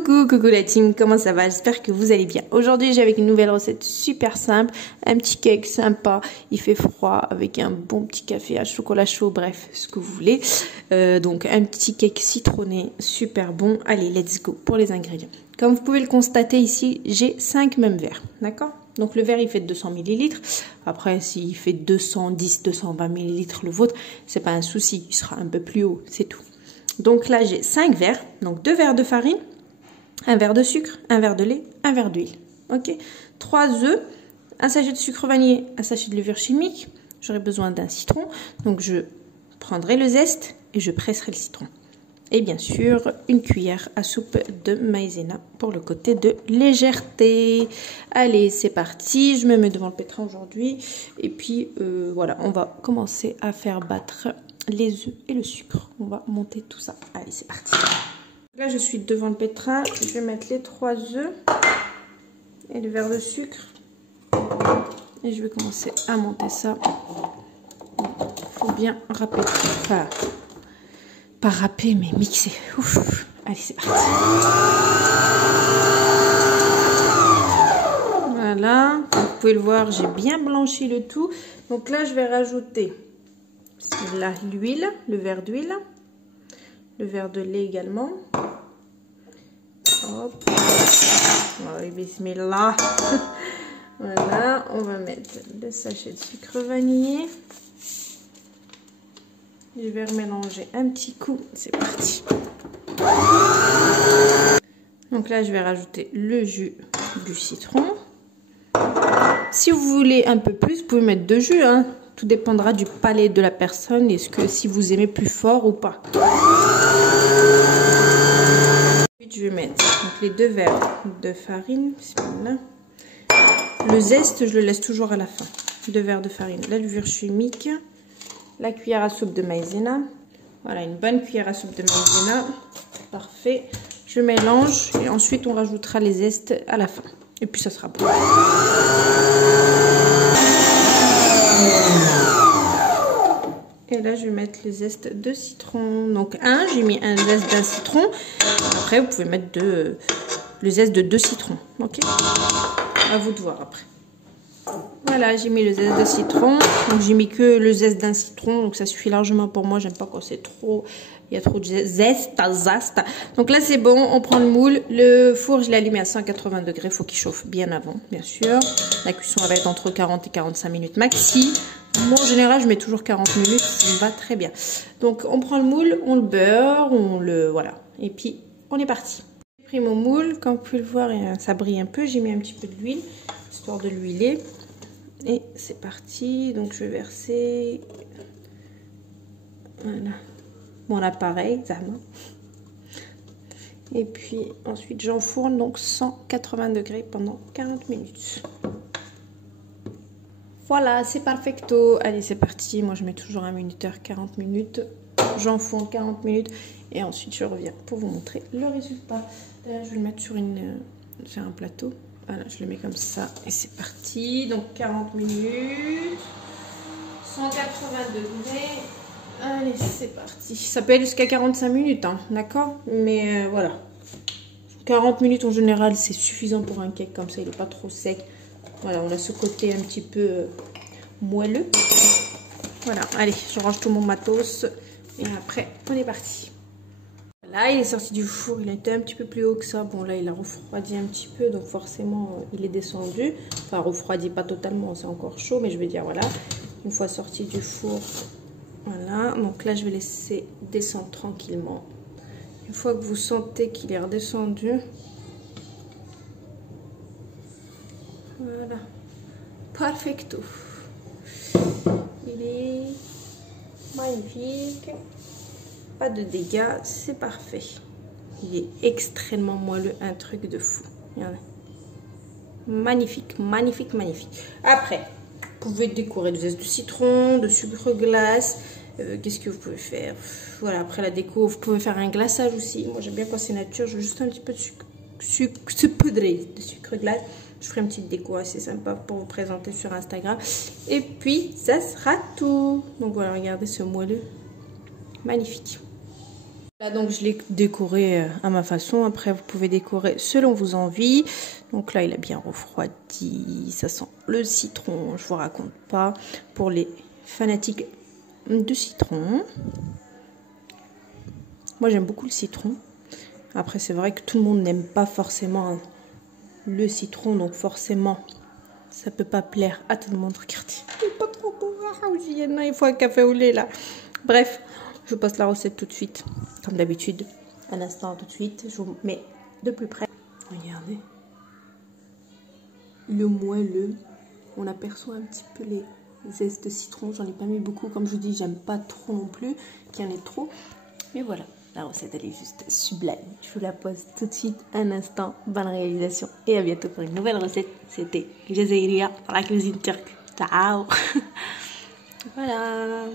Coucou la team, comment ça va? J'espère que vous allez bien. Aujourd'hui j'ai avec une nouvelle recette super simple, un petit cake sympa, il fait froid avec un bon petit café à chocolat chaud, bref, ce que vous voulez. Donc un petit cake citronné, super bon. Allez, let's go pour les ingrédients. Comme vous pouvez le constater ici, j'ai 5 mêmes verres, d'accord? Donc le verre il fait 200 ml. Après s'il fait 210, 220 ml le vôtre, c'est pas un souci, il sera un peu plus haut, c'est tout. Donc là j'ai 5 verres, donc 2 verres de farine, un verre de sucre, un verre de lait, un verre d'huile. Ok, 3 œufs, un sachet de sucre vanillé, un sachet de levure chimique. J'aurai besoin d'un citron, donc je prendrai le zeste et je presserai le citron. Et bien sûr, une cuillère à soupe de maïzena pour le côté de légèreté. Allez, c'est parti. Je me mets devant le pétrin aujourd'hui. Et puis, voilà, on va commencer à faire battre les œufs et le sucre. On va monter tout ça. Allez, c'est parti. Là, je suis devant le pétrin. Je vais mettre les 3 œufs et le verre de sucre. Et je vais commencer à monter ça. Il faut bien râper. Enfin, pas râper, mais mixer. Ouf. Allez, c'est parti. Voilà. Comme vous pouvez le voir, j'ai bien blanchi le tout. Donc là, je vais rajouter l'huile, le verre d'huile, le verre de lait également. Hop. Oh, bismillah. Voilà, on va mettre le sachet de sucre vanillé. Je vais remélanger un petit coup. C'est parti. Donc là, je vais rajouter le jus du citron. Si vous voulez un peu plus, vous pouvez mettre 2 jus, hein. Tout dépendra du palais de la personne. Est-ce que si vous aimez plus fort ou pas. Ensuite, je vais mettre donc, les 2 verres de farine. Le zeste, je le laisse toujours à la fin. 2 verres de farine, la levure chimique, la cuillère à soupe de maïzena. Voilà, une bonne cuillère à soupe de maïzena. Parfait. Je mélange et ensuite on rajoutera les zestes à la fin. Et puis ça sera bon. Et là, je vais mettre les zestes de citron. Donc, j'ai mis un zeste d'un citron. Après, vous pouvez mettre le zeste de 2 citrons. Ok? À vous de voir après. Voilà, j'ai mis le zeste de citron. Donc, j'ai mis que le zeste d'un citron. Donc, ça suffit largement pour moi. J'aime pas quand c'est trop... Il y a trop de zeste. Donc là, c'est bon. On prend le moule. Le four, je l'ai allumé à 180 degrés. Il faut qu'il chauffe bien avant, bien sûr. La cuisson va être entre 40 et 45 minutes maxi. Moi, en général, je mets toujours 40 minutes. Ça va très bien. Donc, on prend le moule, on le beurre, voilà. Et puis, on est parti. J'ai pris mon moule. Comme vous pouvez le voir, ça brille un peu. J'ai mis un petit peu d'huile, histoire de l'huiler. Et c'est parti. Donc, je vais verser... Voilà. Mon appareil, ça va. Et puis, ensuite, j'enfourne donc 180 degrés pendant 40 minutes. Voilà, c'est perfecto. Allez, c'est parti. Moi, je mets toujours un minuteur 40 minutes. J'enfourne 40 minutes. Et ensuite, je reviens pour vous montrer le résultat. Là, je vais le mettre sur un plateau. Voilà, je le mets comme ça. Et c'est parti. Donc, 40 minutes. 180 degrés. Allez, c'est parti. Ça peut aller jusqu'à 45 minutes, hein, d'accord? Mais voilà. 40 minutes, en général, c'est suffisant pour un cake comme ça. Il n'est pas trop sec. Voilà, on a ce côté un petit peu moelleux. Voilà, allez, je range tout mon matos. Et après, on est parti. Là, il est sorti du four. Il était un petit peu plus haut que ça. Bon, là, il a refroidi un petit peu. Donc, forcément, il est descendu. Enfin, refroidi pas totalement. C'est encore chaud. Mais je vais dire, voilà. Une fois sorti du four, voilà. Donc là, je vais laisser descendre tranquillement. Une fois que vous sentez qu'il est redescendu, voilà, perfecto. Il est magnifique, pas de dégâts, c'est parfait. Il est extrêmement moelleux, un truc de fou. Regardez. Magnifique, magnifique, magnifique. Après, vous pouvez décorer de zeste de citron, de sucre glace. Qu'est-ce que vous pouvez faire? Voilà, après la déco, vous pouvez faire un glaçage aussi. Moi, j'aime bien quand c'est nature. Je veux juste un petit peu de sucre poudré de sucre glace. Je ferai une petite déco assez sympa pour vous présenter sur Instagram. Et puis, ça sera tout. Donc voilà, regardez ce moelleux. Magnifique. Là, donc je l'ai décoré à ma façon. Après, vous pouvez décorer selon vos envies. Donc là, il a bien refroidi. Ça sent le citron, je vous raconte pas. Pour les fanatiques de citron. Moi, j'aime beaucoup le citron. Après, c'est vrai que tout le monde n'aime pas forcément le citron. Donc forcément, ça peut pas plaire à tout le monde. Regardez, il n'est pas trop beau. Il faut un café au lait là. Bref. Je vous passe la recette tout de suite, comme d'habitude. Un instant, tout de suite. Je vous mets de plus près. Regardez. Le moelleux. On aperçoit un petit peu les zestes de citron. J'en ai pas mis beaucoup. Comme je vous dis, j'aime pas trop non plus qu'il y en ait trop. Mais voilà, la recette, elle est juste sublime. Je vous la pose tout de suite, un instant. Bonne réalisation. Et à bientôt pour une nouvelle recette. C'était Jazairia dans la cuisine turque. Ciao. Voilà.